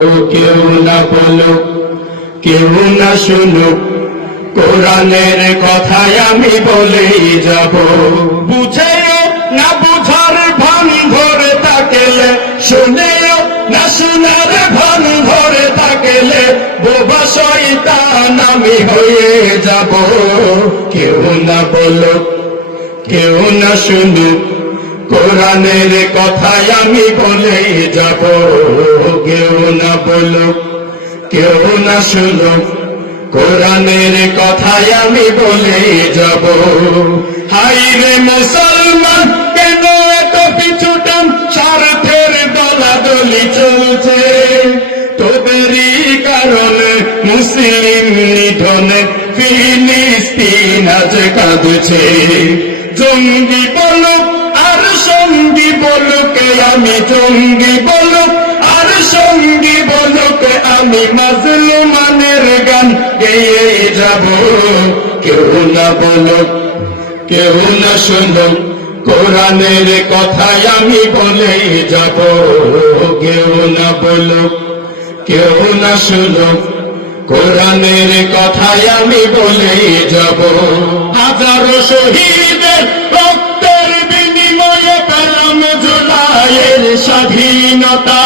কেউ না বলুক, কেউ না শুনুক, কোরআনের কথায় আমি বলেই যাব। বুঝেও না বুঝার ভান ধরে থাকলে, শুনেও না শোনার ভান ধরে থাকলে, বোবা শয়তান আমি হয়ে যাব। কেউ না বলুক, কেউ না শুনুক, কোরআনের কথায় আমি বলেই যাব। কেউ না বলুক, কেউ না শুনুক, কোরআনের কথায় আমি বলেই যাব। হাই রে মুসলমান, কেন এত পিছুটান, স্বার্থের দলাদলি চলছে, তোদেরই কারণে মুসলিম নিধনে ফিলিস্তিন আজ কাঁদছে। জঙ্গি বলুক আর সঙ্গী বলুক, আমি জঙ্গি বলুক আর সঙ্গী বলুক, আমি মাজলুমানের গান গেয়ে যাব। কেউ না বলুক, কেউ না শুনুক, কোরআনের কথায় আমি বলেই যাব। কেউ না বলুক, কেউ না শুনুক, কোরআনের কথায় আমি বলেই যাব। হাজারো শহীদের রক্তের বিনিময়ে পেলাম জুলাইয়ের স্বাধীনতা,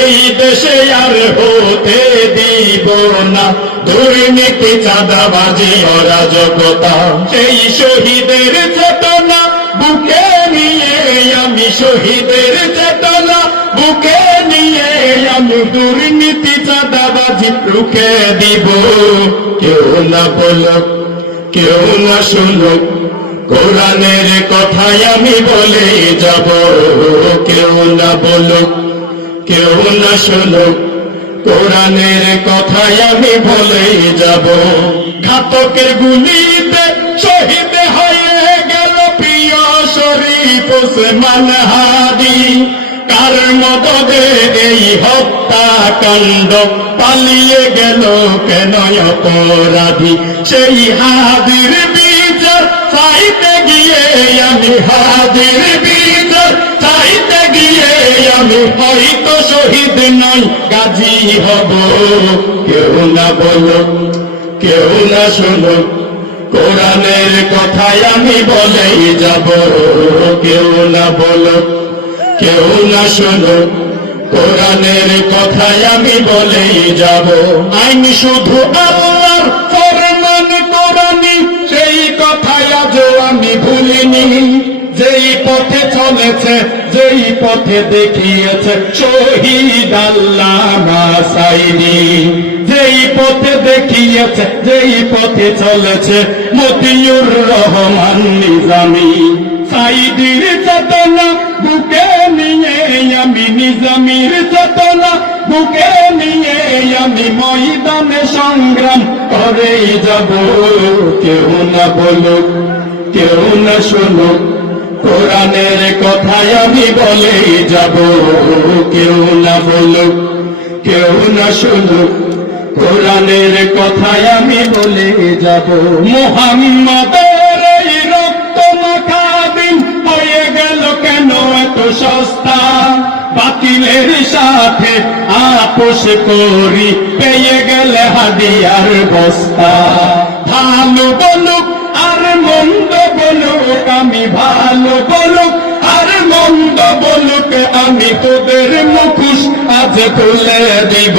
এই দেশে আর হতে দিব না দুর্নীতি, চাঁদাবাজি, অরাজকতা। সেই শহীদের চেতনা বুকে নিয়ে আমি, শহীদের চেতনা বুকে নিয়ে আমি দুর্নীতি, চাঁদাবাজি রুখে দিব। কেউ না বলুক, কেউ না শুনুক, কোরআনের কথায় আমি বলেই যাব। কেউ না বলুক, কেউ না শুনুক, কোরআনের কথায় আমি বলেই যাব। ঘাতকের গুলিতে শহীদ হয়ে গেল প্রিয় শরীফ ওসমান হাদি, কার মদদে এই হত্যাকাণ্ড, পালিয়ে গেল কেন অপরাধী? সেই হাদির বিচার চাইতে গিয়ে আমি, হাদির বিচার চাইতে গিয়ে আমি হয়তো শহীদ নই, গাজী হব। কেউ না বলুক, কেউ না শুনুক, কোরআনের কথায় আমি বলেই যাব। কেউ না বলুক, কেউ না শুনুক, কোরআনের কথায় আমি বলেই যাব। আইন শুধু আল্লাহর ফরমান কোরআনই, সেই কথায় আজও আমি ভুলিনি। যেই পথে চলেছে, যেই পথে দেখিয়েছে শহীদ আল্লামা সাঈদী, যেই পথে দেখিয়েছে, যেই পথে চলেছে মতিউর রহমান নিজামী। সাঈদীর চেতনা বুকে নিয়ে আমি, নিজামীর চেতনা বুকে নিয়ে আমি ময়দানে সংগ্রাম করেই যাব। কেউ না বলুক, কেউ না শুনুক, কোরআনের কথায় আমি বলেই যাব। কেউ না বলুক, কেউ না শুনুক, কোরআনের কথায় আমি বলেই যাব। মুহাম্মাদের এই রক্ত মাখা দিন হয়ে গেল কেন এত সস্তা? বাতিলের সাথে আপোষ করি, পেয়ে গেলে হাদিয়ার বস্তা। ভালো বলুক আর মন্দ বলুক, আমি ভালো বলুক আর মন্দ বলুক, আমি তোদের মুখোশ আজ তুলে দিব।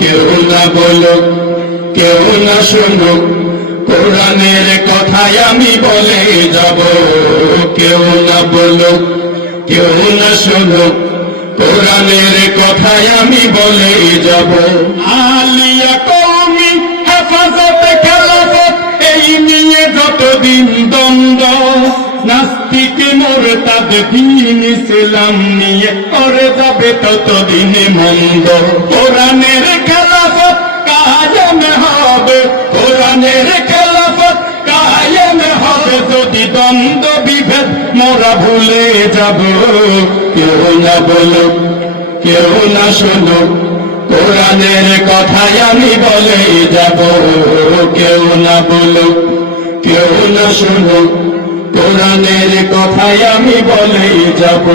কেউ না বলুক, কেউ না শুনুক, কোরআনের কথায় আমি বলেই যাব। কেউ না বলুক, কেউ না শুনুক, কোরআনের কথায় আমি বলেই যাব। আলিয়া কওমি হেফাজত খেলাফত, এই নিয়ে যতদিন দ্বন্দ্ব, নাস্তিক মুরতাদ দ্বীন ইসলাম নিয়ে করে যাবে ততদিন মন্দ। কোরআনের খেলাফত কায়েম হবে, কোরআনের খেলাফত কায়েম হবে যদি দ্বন্দ্ব বিভেদ মোরা ভুলে যাব। কেউ না বলুক, কেউ না শুনুক, কোরআনের কথায় আমি বলেই যাব। কেউ না বলুক, কেউ না শুনুক, কোরআনের কথায় আমি বলেই যাব।